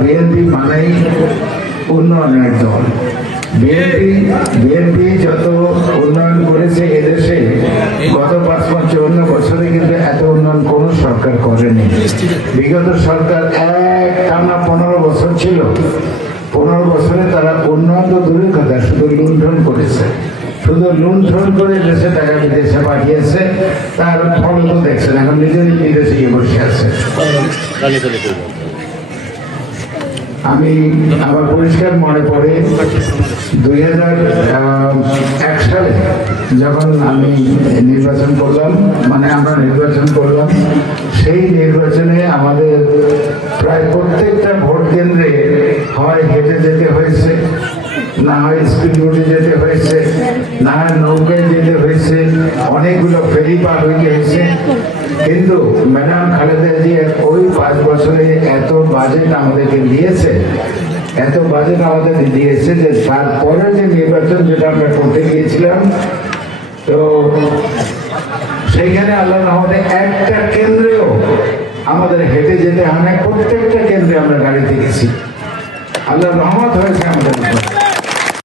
BNP মানেই উন্নয়নের দল। বিএনপি যত উন্নয়ন করেছে এদেশে গত ৫-৫ বছরে কিন্তু এত উন্নয়ন কোন সরকার করেনি। বিগত সরকার এক টানা ১৫ বছর ছিল, ১৫ বছরে তারা উন্নয়ন তো দূরের কথা, শুধু লুণ্ঠন করেছে, শুধু লুণ্ঠন করে দেশে টাকা বিদেশে পাঠিয়েছে। তার ফল তো দেখছেন, এখন নিজেরই বিদেশে গিয়ে বসে আছে। আমি আমার পরিষ্কার মনে পড়ে ২০০১ সালে যখন আমি নির্বাচন করলাম, মানে আমরা নির্বাচন করলাম, সেই নির্বাচনে আমাদের প্রায় প্রত্যেকটা ভোট কেন্দ্রে হয় হেঁটে যেতে হয়েছে, না হয় স্পিড বোটে যেতে হয়েছে, না হয় নৌকায় যেতে হয়েছে, অনেকগুলো ফেরি পার হইতে হয়েছে। কিন্তু ম্যাডাম খালেদা জিয়া ওই 5 বছরে এত বাজেট আমাদেরকে দিয়েছে, এত বাজেট আমাদের দিয়েছে যে তারপরে যে নির্বাচন যেটা আমরা করতে গিয়েছিলাম, তো সেইখানে আল্লাহর রহমতে একটা কেন্দ্রেও আমাদের হেঁটে যেতে হয় না, প্রত্যেকটা কেন্দ্রে আমরা গাড়িতে গেছি। আল্লাহর রহমত হয়েছে আমাদের উপর।